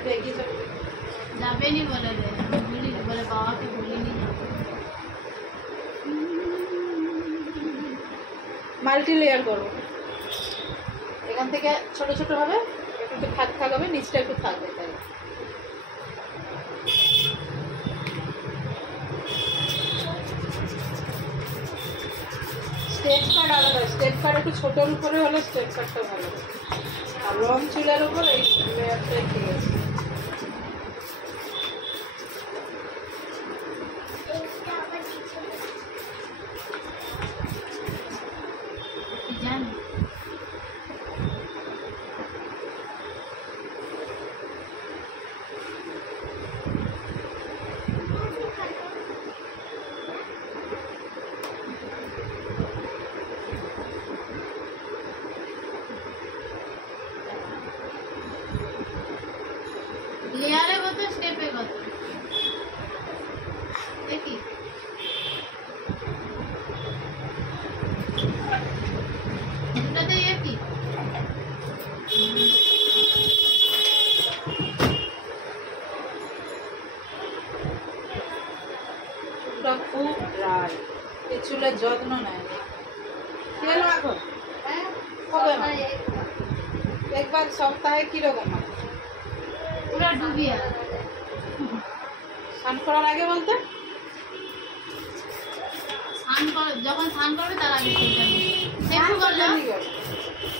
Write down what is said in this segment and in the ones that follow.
একটু এগিয়ে চলো। যাবে নি বলে রে, বলি বলে বাবাকে বলিনি। মাল্টি লেয়ার করবো। এখান থেকে ছোট ছোট হবে, একটু থাক থাক হবে, নিচটা একটু থাকবে। তাই স্টেপ কাট আলাদা, স্টেপ কাট একটু ছোটোর উপরে হলে স্টেপ কাটটা ভালো, আর লং চুলের উপর এই লেয়ারটাই ঠিক আছে। জানি লেয়ারে কত স্টেপে কত দেখি। দুটাতে একই। চুলটা খুব ড্রাই, এই চুলের যত্ন নেয় না। কি হলো এখন? হ্যাঁ কবে একবার সপ্তাহে কিরকম হয়? পুরো ডুবিয়া। স্নান করার আগে বলতে স্নান করে, যখন স্নান করবে তার আগে তেলটা নিয়ে শ্যাম্পু করলো,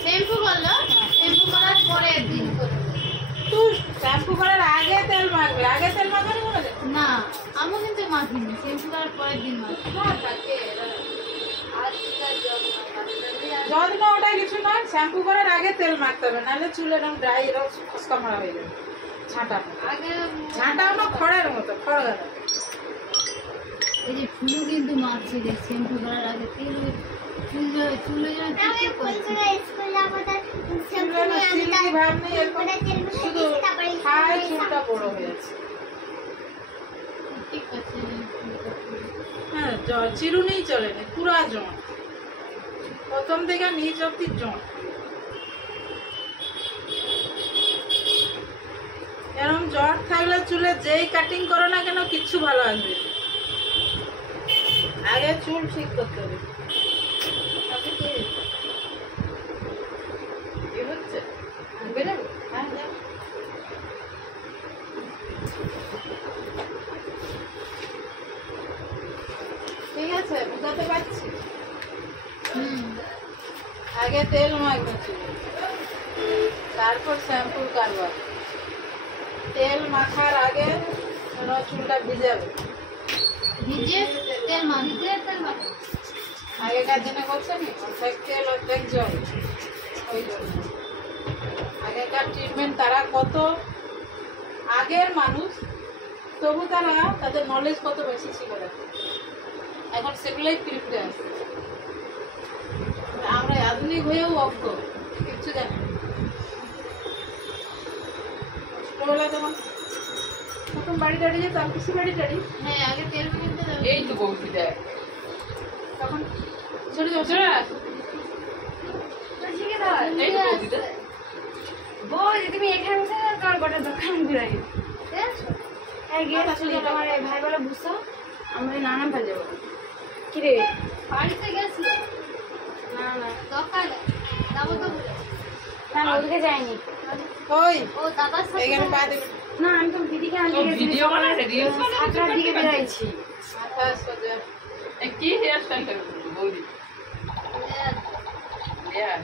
শ্যাম্পু করলো, শ্যাম্পু করার পরে দিন করবে। তুই শ্যাম্পু করার আগে তেল মাখবে, আগে তেল মাখবে না বলে না আমি কিন্তু মাখিনি, শ্যাম্পু করার পরের দিন মাখি। যত্ন ওটা কিছু নয়, শ্যাম্পু করার আগে তেল মাখতে হবে, নাহলে চুল এরকম ড্রাই এরকম খসকা মারা হয়ে যাবে। ঝাঁটা হলো খড়ের মতো, খড় গাদা। এই যে ফুলও কিন্তু মাখছে যে শ্যাম্পু করার আগে তেল, চুলে যেন টিপটিপ করছে। সিল্কি ভাব নেই, এরকম শুধু খায় চুলটা বড় হয়ে যাচ্ছে। ঠিক আছে। হ্যাঁ চিরুনিই চলে না, পুরা জট, প্রথম থেকে নিচ অব্দি জট। এরকম জট থাকলে চুলে যেই কাটিং করো না কেন কিচ্ছু ভালো আসবে। আগে চুল ঠিক করতে হবে। কি হচ্ছে? বেরোবে? হ্যাঁ যাও। ঠিক আছে, বুঝাতে পারছি। আগে তেল মাখবে চুলে, তারপর শ্যাম্পুর কারবার। তেল মাখার আগে চুলটা ভিজাবে, ভিজে তেল মাখবে, তেল মাখবে। আগেকার দিনে করছে নি, অর্ধেক তেল অর্ধেক জল, ওই জন্য আগেকার ট্রিটমেন্ট। তারা কত আগের মানুষ, তবু তারা তাদের নলেজ কত বেশি ছিল। এখন সেগুলোই ফিরে আসছে। আমরা আধুনিক হয়েও অজ্ঞ, কিচ্ছু জানি না। ছোটবেলা তখন প্রথম বাড়ি টাড়ি যেতাম, পিসি বাড়ি টাড়ি, হ্যাঁ আগে তেল কিনতে যাবে। এই তো বৌদি দেখ তখন ছোট ছোট এই তো বৌদি দেখ বৌদি তুমি এখানে বসে তোমার গোটা দোকান ঘুরাই। হ্যাঁ গিয়েছিল তোমার ভাই বলে বুঝছো আমরা নানান পাল যাবো। কিরে বাড়িতে গেছি না না সকালে যাবো তো বলে। না ওদিকে যাইনি। ওই ও দাদার সাথে এখানে পা দেবে, না আমি তো দিদিকে আনতে ও গেছি ভিডিও বানাচ্ছে, রিলস বানাচ্ছে। 7টার দিকে বেরাইছি। মাথা সোজা। এই কি হেয়ার স্টাইল করে বৌদি? হেয়ার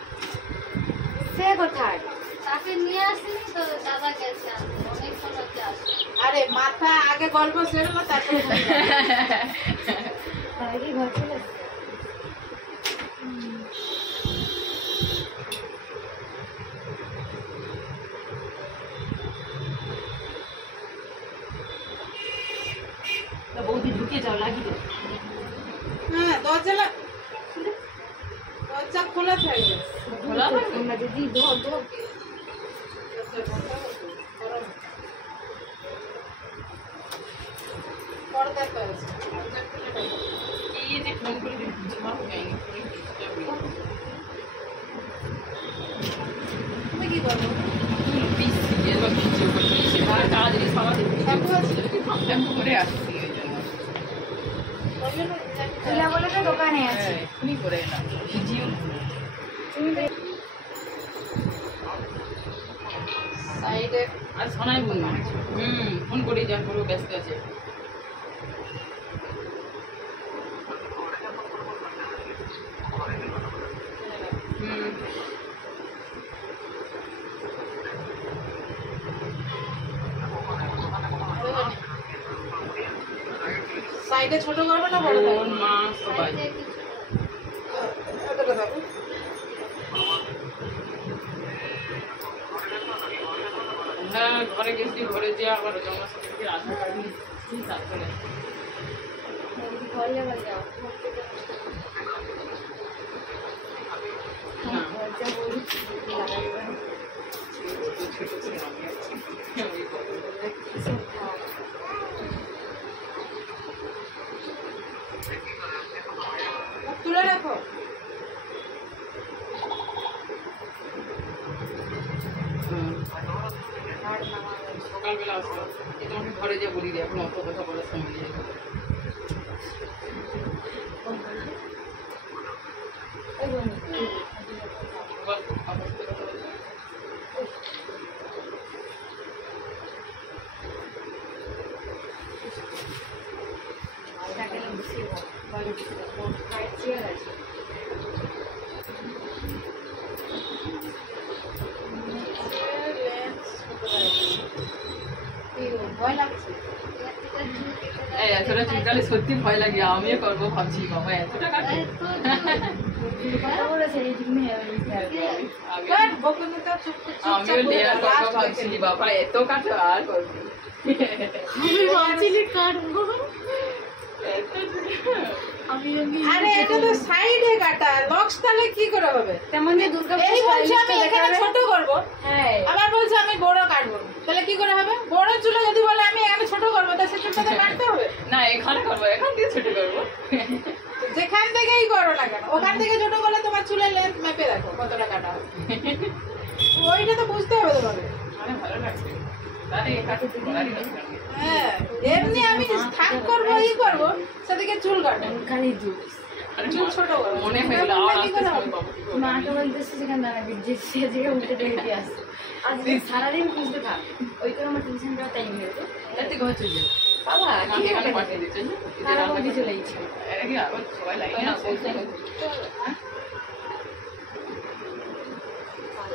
সে কোথায়? তাকে নিয়ে আসিনি তো, দাদা গেছে অনেকক্ষণ হচ্ছে আসে। আরে মাথা আগে গল্প ছেড়ে না, তারপরে তারা কি ঘর চলে এসছে? বৌদি ঢুকে যাও, লাগিয়ে দাও। হ্যাঁ দরজা খোলা থাকবে। খোলা থাকবে? আমরা যদি ধর ধর পর্দা তো আছে, দরজা খুলে রাখো। কি যে ফোন করে দিচ্ছি মারো গাইনি। তুমি কি করবো? পিস দিয়ে দিচ্ছি ওকে সেখানে তাড়াতাড়ি সবাই শ্যাম্পু আছে? শ্যাম্পু করে আসছি ওই জন্য ওই জন্য তুলা বলে তো দোকানে আছে হ্যাঁ এক্ষুনি করে এলাম ভিজিও তুমি তো সাইডে আর শোনাই বোন ফোন করে যা করবো ব্যস্ত আছে সাইডে ছোট করবে না বড় বোন মা সবাই এতটা থাকো। হ্যাঁ ঘরে গেছি ঘরে যে আবার জমা সাথে আধার কার্ড নিচ্ছি তারপরে ঘরে আবার যাও না ঘরটা বলি লাগাইবে ছোট ছিল আমি আছি ওই কথা সব খাও মুখ তুলে রাখো। সকালবেলা আসলো এই তোমাকে ঘরে যে বলি রে এখন অত কথা বলার সময় নেই এই বন্ধু বল, আমার সাথে কথা বলছো? টাকা বসিয়ে দাও বাড়ি বসে দাও কাজ চেয়ার আছে ভয় লাগছে। এই এতটা চিন্তালে সত্যি ভয় লাগে আমিও করবো ভাবছি বাবা এত টাকা কথা বলেছে এই জন্য বাট বকুনিটা চুপচাপ আমিও করে লেয়ার দাও, করবো last ভাবছি দেখে। বাবা এত কাটো আর করবো আমি ভাবছিলি কাটবো আমি আরে এটা তো সাইডে কাটা লক্স তাহলে কি করে হবে? তেমন যে দুর্গা এই বলছে আমি এখানে ছোট করব, হ্যাঁ আবার বলছে আমি বড় কাটবো, তাহলে কি করে হবে? বড় চুলে যদি বলে আমি এখানে ছোট করবো তাহলে সে চুলটাকে কাটতে হবে। না এখানে করবো এখান দিয়ে ছোট করবো যেখান থেকেই করো না কেন, ওখান থেকে ছোট করলে তোমার চুলের লেন্থ মেপে দেখো কতটা কাটা হবে। ওইটা তো বুঝতে হবে তোমাকে। মানে ভালো লাগছে তাহলে এখানে করারই দরকার নেই। হ্যাঁ, এমনি আমি থাক করবো ই করবো সেদিকে চুল কাটো, খালি জুস আরে চুল ছোট করো। মনে হয়ে গেল আর কি করে আসতে হবে? পাবো কি করে? মাকে বলতেছে সেখানে দাঁড়াবি যে সে জায়গায় উঠে দেখে আসছে আজ সারাদিন খুঁজতে থাক ওই করে আমার টিউশন যাওয়ার টাইম হয়েছে এতে ঘর চলে যাবে বাবা আমাকে এখানে পাঠিয়ে দিচ্ছে না? সারা বন্ধু চলে গেছে এটা কি আবার সবাই লাইনে আছে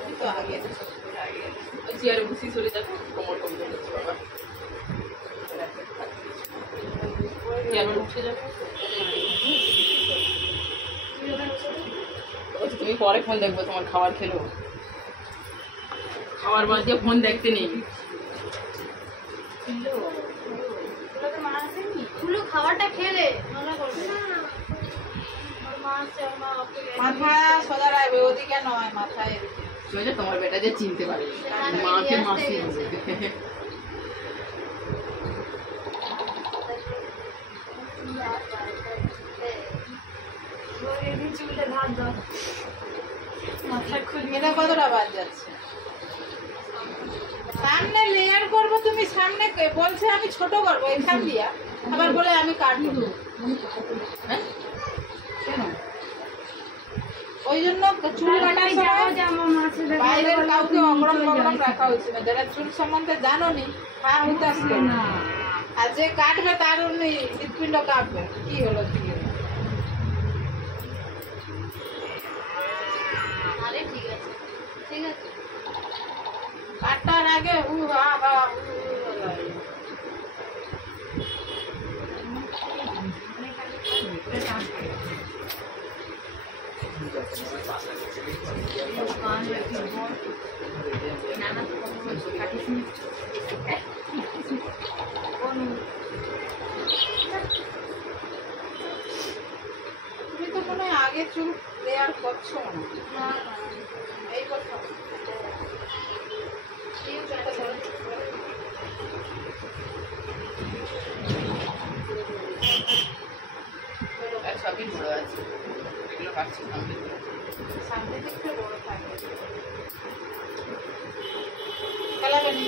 এই তো আগে ওই চেয়ারে বসি চলে যাবে কোমর কমে যাচ্ছে বাবা চেয়ারে উঠে যাবে বলছি, তুমি পরে ফোন দেখবো তোমার খাবার খেলো খাবার বাদ দিয়ে ফোন দেখতে নেই ফুলো খাবারটা খেলে মজা করবে ওর মা আছে ওর মা ওকে মাথা সোজা রাখবে, ওদিকে নয় মাথায় এদিকে। শুনেছো তোমার বেটা যে চিনতে পারে মাকে মাসি বলে। চুলটা ধার দাও মাথা খুলি এটা কতটা বাদ যাচ্ছে? সামনে লেয়ার করবো, তুমি সামনে বলছে আমি ছোট করবো এখান দিয়া, আবার বলে আমি কাটবো। হ্যাঁ? কেন ওই জন্য চুল কাটার সময় বাইরের কাউকে অগ্রম বগ্রম রাখা হয়েছিল, যারা চুল সম্বন্ধে জানো নি হা হুতাশকে, আর যে কাটবে তার উনি হৃৎপিণ্ড কাঁপবে, কি হলো কি হলো। আরে ঠিক আছে ঠিক আছে কাটার আগে হু হা হা হু হু বলে। তুমি তো মনে হয় আগে চুল লেয়ার করছো মনে হয়। না না এই কথা এই চুলটা ধরো। আর সবই বড় আছে এগুলো কাটছি সামনে সামনে দিকটা বড় থাকে খেলাবে নি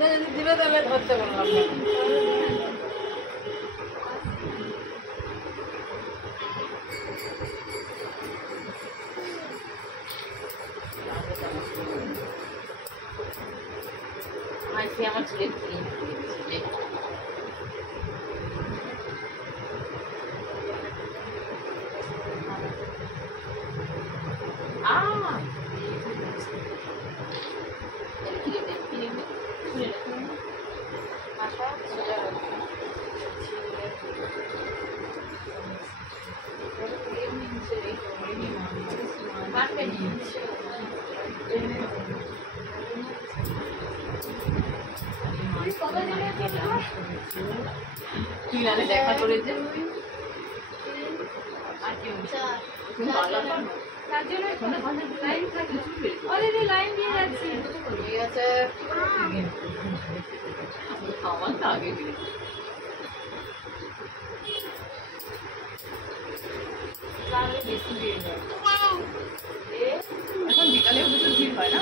তুমি যদি দিবে তাহলে ধরতে বললাম না। আজকে আমার চুলের ক্রিম ছিলে আশা সোজা রাখো। তুই নালে দেখা করেছে আর কি তুমি ভালো পারো তার জন্য লাইন থাকে অলরেডি লাইন দিয়ে যাচ্ছি ঠিক আছে। আমার তো আগে দিয়েছে বেশি ভিড় হয় এখন বিকালে প্রচুর ভিড় হয় না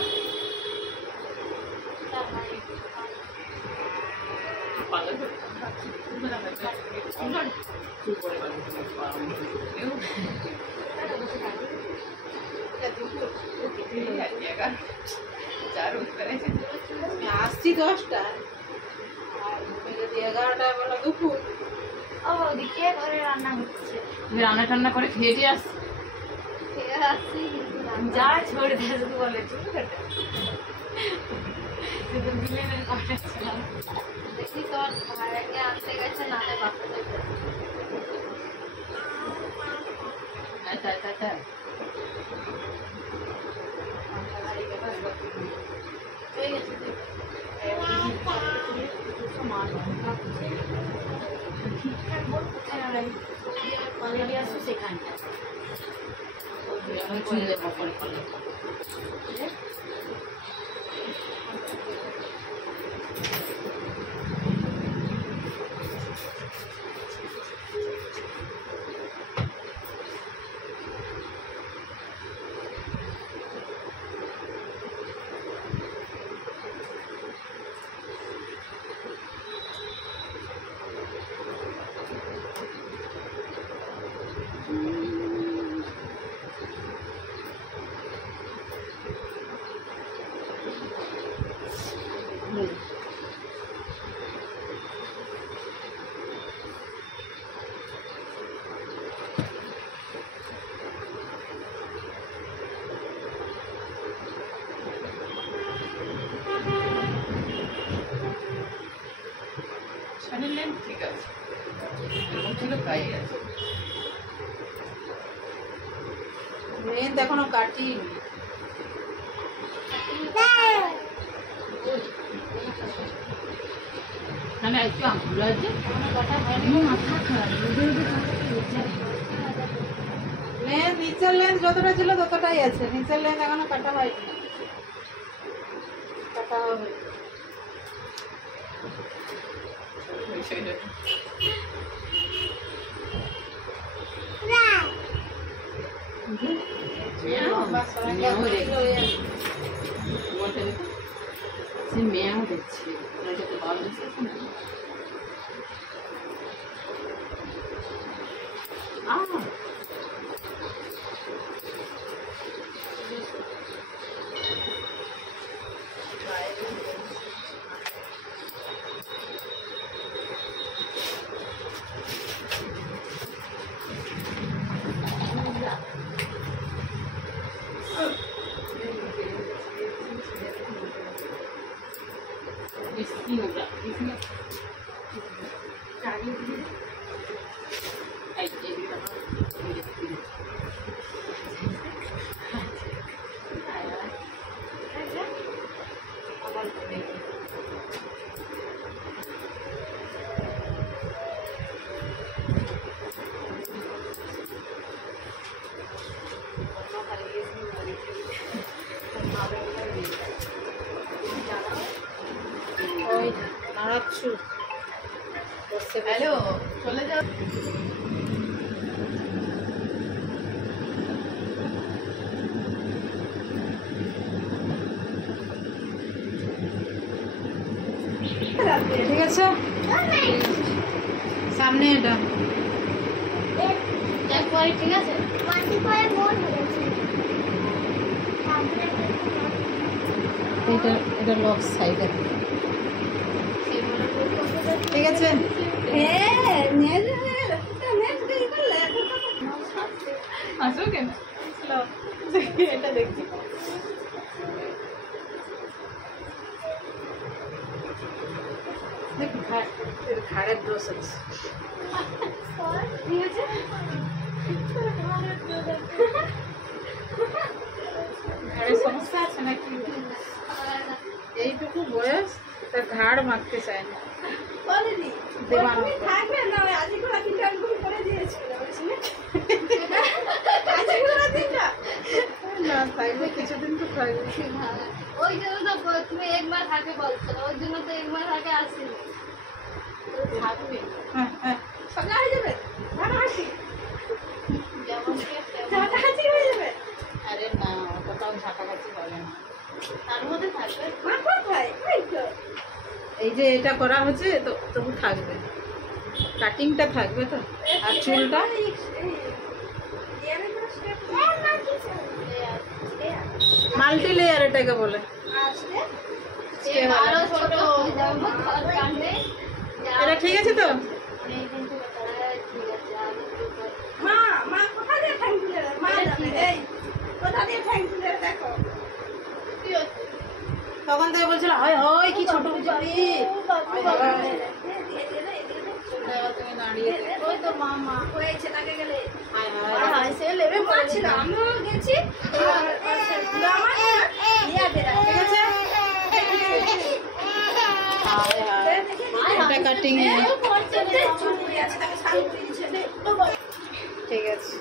পার্লার আমি আসছি 10টায় আর তুমি যদি 11টায় বলো দুপুর, ও ওদিকে ঘরে রান্না হচ্ছে তুমি রান্না টান্না করে খেয়ে দিয়ে আসছি ঠিক আছে যা ছোড় দে শুধু বলে চুপ করতে শুধু বিলেনের কথা ছিল দেখি তোর ভাইয়াকে আনতে গেছে নালে বাসাতে আচ্ছা আচ্ছা আচ্ছা হয়ে গেছে ঠিকঠাক বল কোথায় রাখি অলরেডি আসো সেখানটা আমি চলে যাবো পরে পরে শাড়ির লেন্থ ঠিক আছে এরকম ছিল তাই আছে মেন এখনো কাটিনি। মানে একটু আঙুল আছে কথা হয়নি মাথা খারাপ লেন্থ নিচের লেন্থ যতটা ছিল ততটাই আছে, নিচের লেন্থ এখনো কাটা হয়নি, কাটা হবে। বিষয়টা বাস সবাইকে হয়ে যাবে। তোমারটা দেখো সে মেয়েও দেখছে ওরা যাতে ভালো দেখছে না Esquina, esquina. Ay, ওই নাড়াচ্ছু বসে হ্যালো চলে যাও ঠিক আছে, সামনে এটা একবারে ঠিক আছে। এটা এটা লক সাইড ঠিক আছে। আসো কেন এটা দেখছি দেখ ঘাড়ের দোষ আছে। ঘাড়ের সমস্যা আছে নাকি? এইটুকু বয়স তার ঘাড় মারতে চায় না। দেবানো না থাকবে, কিছুদিন তো থাকবে। ওই জন্য তো তুমি একবার থাকে বলছো, ওই জন্য তো একবার থাকে আসিনি। থাকবে হ্যাঁ হ্যাঁ যেমন আরে না, ওটা তো ঝাঁকাঝাঁকি হবে না। তার মধ্যে থাকবে। এই যে এটা করা হচ্ছে তো তবু থাকবে, কাটিংটা থাকবে তো, আর চুলটা মাল্টি লেয়ার এটাকে বলে। আরো ছোট হয়ে যাবে কাটলে। এটা ঠিক আছে তো? তখন থেকে বলছিল হয় হয় কি ছোট বুঝলি, তুমি দাঁড়িয়ে দেখো। ওই তো মামা হয়েছে তাকে গেলে হায় হায় সে লেবে পড়েছিল, আমিও গেছি। ঠিক আছে। হায় হায় এটা কাটিং ঠিক আছে।